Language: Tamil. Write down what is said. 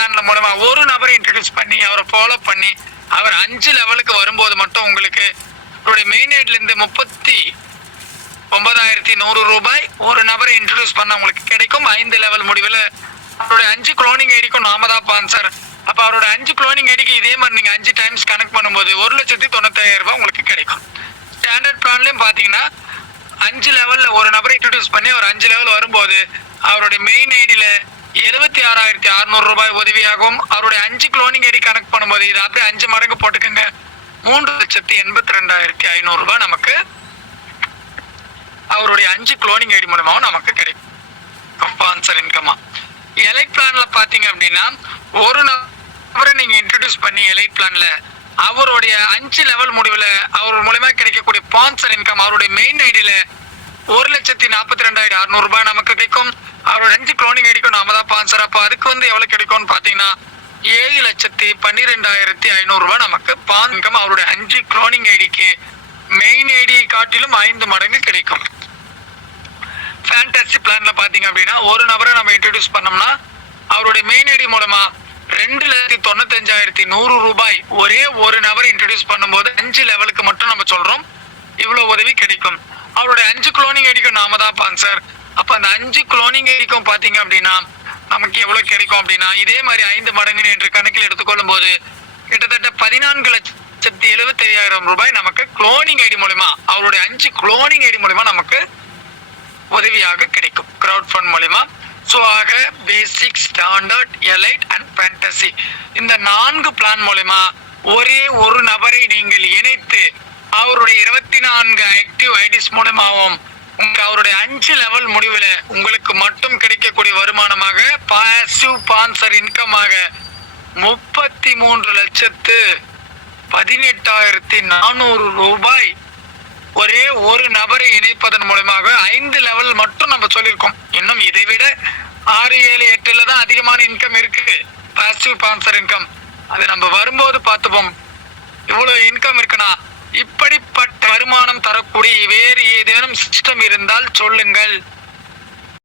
பிளான்ல மூலமா ஒரு நபரை இன்ட்ரடியூஸ் பண்ணி அவரை ஃபாலோ பண்ணி அவர் 5 லெவலுக்கு வரும்போது மட்டும் உங்களுக்கு மெயின் எய்ட்ல இருந்து 39,100 ரூபாய் ஒரு நபரை இன்ட்ரடியூஸ் பண்ண உங்களுக்கு கிடைக்கும். 5 லெவல் முடிவில் அவருடைய 5 குளோனிங் ஐடிக்கும் நாம தான் ஸ்பான்சர். அப்ப அவரோட 5 குளோனிங் ஐடிக்கு இதே மாதிரி நீங்க 5 டைம்ஸ் கனெக்ட் பண்ணும்போது 1,95,000 ரூபாய் உங்களுக்கு கிடைக்கும். ஸ்டாண்டர்ட் பிளான்லயும் பாத்தீங்கன்னா 5 லெவல்ல ஒரு நபரை இன்ட்ரடியூஸ் பண்ணி அவர் 5 லெவல் வரும்போது அவருடைய மெயின் ஐடியில 76,600 ரூபாய் உதவியாகும். அவருடைய 5 குளோனிங் ஐடி கனெக்ட் பண்ணும்போது இது அப்படியே 5 மடங்கு போட்டுக்கோங்க, 3,82,500 ரூபாய் நமக்கு அவருடைய 5 குளோனிங் ஐடி மூலமாவும் நமக்கு கிடைக்கும் ஸ்பான்சர் இன்கமா. எலைட் பிளான்ல பாத்தீங்க அப்படின்னா ஒரு நபரை நீங்க இன்ட்ரடியூஸ் பண்ணி எலைட் பிளான்ல அவருடைய 5 லெவல் முடிவுல அவர் மூலமா கிடைக்கக்கூடிய ஸ்பான்சர் இன்கம் அவருடைய மெயின் ஐடியில 1,42,600 ரூபாய் நமக்கு கிடைக்கும். அவரோட 5 குளோனிங் ஐடிக்கும் நாம தான் ஸ்பான்சர். அப்ப அதுக்கு எவ்வளவு கிடைக்கும்னு பாத்தீங்கன்னா 7,12,500 ரூபாய் நமக்கு இன்கம் அவருடைய 5 குளோனிங் ஐடிக்கு மெயின் ஐடி காட்டிலும் 5 மடங்கு கிடைக்கும். ஃபேண்டசி பிளான்ல பாத்தீங்க அப்படின்னா ஒரு நபரை நம்ம இன்ட்ரடியூஸ் பண்ணோம்னா அவருடைய மெயின் ஐடி மூலமா 2,95,100 ரூபாய் ஒரே ஒரு நபரை இன்ட்ரடியூஸ் பண்ணும்போது 5 லெவலுக்கு மட்டும் நம்ம சொல்றோம் இவ்வளவு உதவி கிடைக்கும். அவருடைய 5 குளோனிங் ஐடிக்கும் நாம தான் ஸ்பான்சர். அப்ப அந்த 5 குளோனிங் ஐடிக்கும் பாத்தீங்க அப்படின்னா நமக்கு எவ்வளவு கிடைக்கும் அப்படின்னா இதே மாதிரி 5 மடங்கு என்று கணக்கில் எடுத்துக்கொள்ளும் போது கிட்டத்தட்ட 14,75,000 ரூபாய் நமக்கு குளோனிங் ஐடி மூலமா அவருடைய 5 குளோனிங் ஐடி மூலமா நமக்கு உதவியாக கிடைக்கும் கிரவுட் ஃபண்ட் மூலமா. ஸோ ஆக பேசிக், ஸ்டாண்டர்ட், எலைட் அண்ட் ஃபேண்டசி இந்த 4 பிளான் மூலமா ஒரே ஒரு நபரை நீங்கள் இணைத்து அவருடைய 24 ஆக்டிவ் ஐடிஸ் மூலமாகவும் அவருடைய 5 லெவல் முடிவுல உங்களுக்கு மட்டும் கிடைக்கக்கூடிய வருமானமாக பாசிவ் ஸ்பான்சர் இன்கமாக 33,18,400 ரூபாய் ஒரே ஒரு நபரை இணைப்பதன் மூலமாக 5 லெவல் மட்டும் நம்ம சொல்லியிருக்கோம். இன்னும் இதை விட 6, 7, 8ல தான் அதிகமான இன்கம் இருக்கு பாசிவ் ஸ்பான்சர் இன்கம். அது நம்ம வரும்போது பார்த்துப்போம். இவ்வளவு இன்கம் இருக்குன்னா இப்படிப்பட்ட வருமானம் தரக்கூடிய வேறு ஏதேனும் சிஸ்டம் இருந்தால் சொல்லுங்கள்.